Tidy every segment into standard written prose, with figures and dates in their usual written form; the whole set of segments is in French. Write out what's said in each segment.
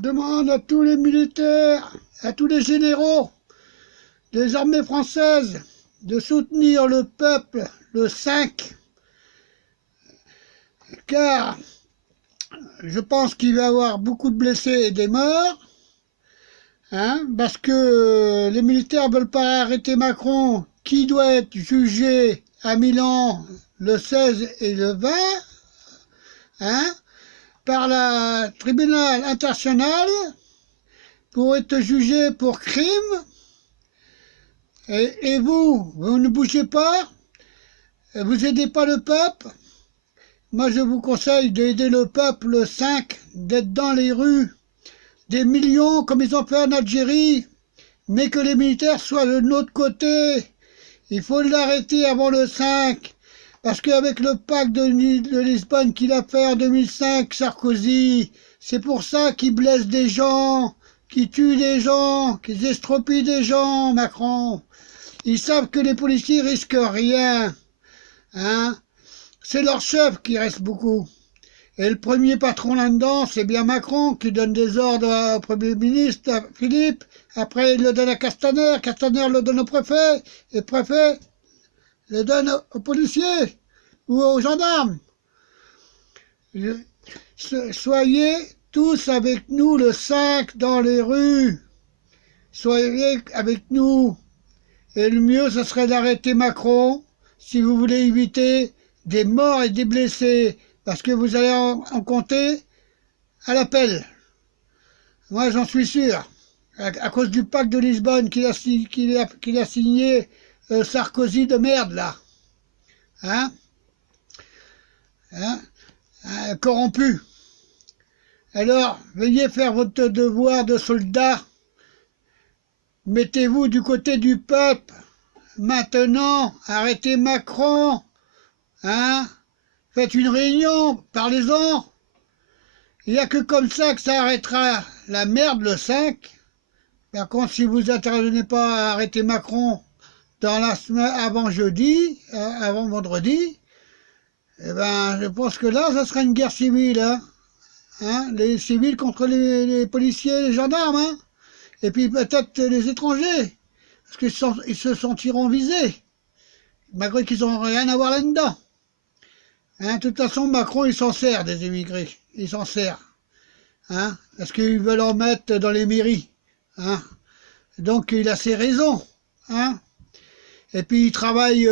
demande à tous les militaires, à tous les généraux des armées françaises de soutenir le peuple le 5, car je pense qu'il va y avoir beaucoup de blessés et des morts, parce que les militaires ne veulent pas arrêter Macron, qui doit être jugé à Milan le 16 et le 20, par le tribunal international pour être jugé pour crime. Et vous ne bougez pas, vous n'aidez pas le peuple. Moi, je vous conseille d'aider le peuple le 5, d'être dans les rues, des millions comme ils ont fait en Algérie, mais que les militaires soient de notre côté. Il faut l'arrêter avant le 5, parce qu'avec le pacte de Lisbonne qu'il a fait en 2005, Sarkozy, c'est pour ça qu'il blesse des gens, qu'il tue des gens, qu'il estropie des gens, Macron. Ils savent que les policiers risquent rien, C'est leur chef qui reste beaucoup. Et le premier patron là-dedans, c'est bien Macron qui donne des ordres au Premier ministre, à Philippe. Après, il le donne à Castaner. Castaner le donne au préfet. Et le préfet le donne aux policiers ou aux gendarmes. Soyez tous avec nous le 5 dans les rues. Soyez avec nous. Et le mieux, ce serait d'arrêter Macron si vous voulez éviter des morts et des blessés, parce que vous allez en compter à l'appel. Moi, j'en suis sûr, à cause du pacte de Lisbonne qu'il a signé Sarkozy de merde, là. Corrompu. Alors, veuillez faire votre devoir de soldat. Mettez-vous du côté du peuple. Maintenant, arrêtez Macron. Faites une réunion, parlez-en. Il n'y a que comme ça que ça arrêtera la merde le 5. Par contre, si vous n'intervenez pas à arrêter Macron dans la semaine avant jeudi, avant vendredi, eh ben, je pense que là, ça sera une guerre civile. Les civils contre les policiers, les gendarmes. Et puis peut-être les étrangers, parce qu'ils se sentiront visés, malgré qu'ils n'ont rien à voir là-dedans. De toute façon, Macron, il s'en sert des émigrés. Il s'en sert. Parce qu'ils veulent en mettre dans les mairies. Donc, il a ses raisons. Et puis, il travaille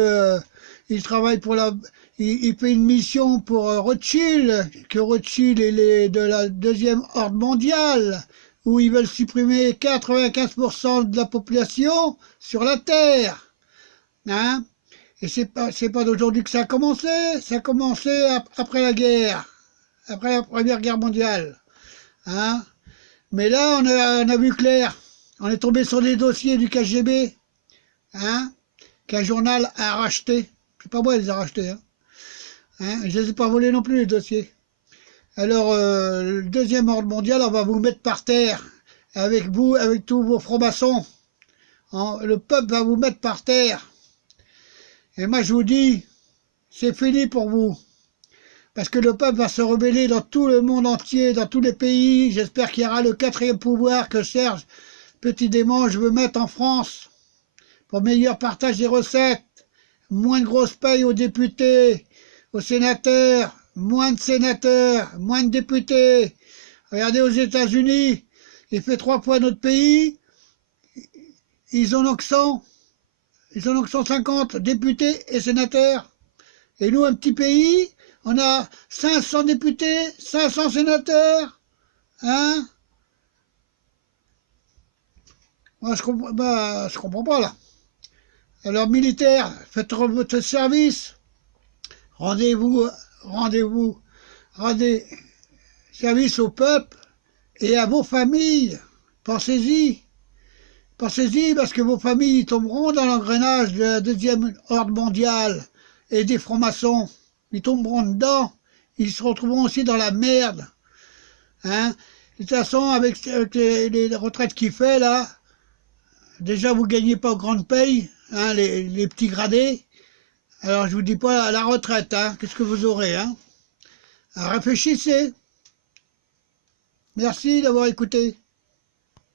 pour il fait une mission pour Rothschild, que Rothschild est de la deuxième ordre mondiale, où ils veulent supprimer 95% de la population sur la Terre. Et c'est pas d'aujourd'hui que ça a commencé après la guerre, après la Première Guerre mondiale. Mais là, on a vu clair. On est tombé sur les dossiers du KGB, qu'un journal a racheté. C'est pas moi, ils les a rachetés. Je ne les ai pas volés non plus, les dossiers. Alors, le deuxième ordre mondial, on va vous mettre par terre, avec vous, avec tous vos francs-maçons. Le peuple va vous mettre par terre. Et moi, je vous dis, c'est fini pour vous. Parce que le peuple va se rebeller dans tout le monde entier, dans tous les pays. J'espère qu'il y aura le 4e pouvoir que Serge Petit-Démange veut mettre en France. Pour meilleur partage des recettes, moins de grosses payes aux députés, aux sénateurs, moins de sénateurs, moins de députés. Regardez aux États-Unis, il fait 3 fois notre pays, ils en ont que 100. Ils en ont que 150 députés et sénateurs. Et nous, un petit pays, on a 500 députés, 500 sénateurs. Moi, je comprends pas, là. Alors, militaires, faites votre service. Rendez service au peuple et à vos familles. Pensez-y. Pensez-y, parce que vos familles tomberont dans l'engrenage de la deuxième ordre mondiale et des francs-maçons. Ils tomberont dedans. Ils se retrouveront aussi dans la merde. De toute façon, avec les retraites qu'il fait, là, déjà, vous ne gagnez pas grande paye, les petits gradés. Alors, je vous dis pas à la retraite, qu'est-ce que vous aurez, Réfléchissez. Merci d'avoir écouté.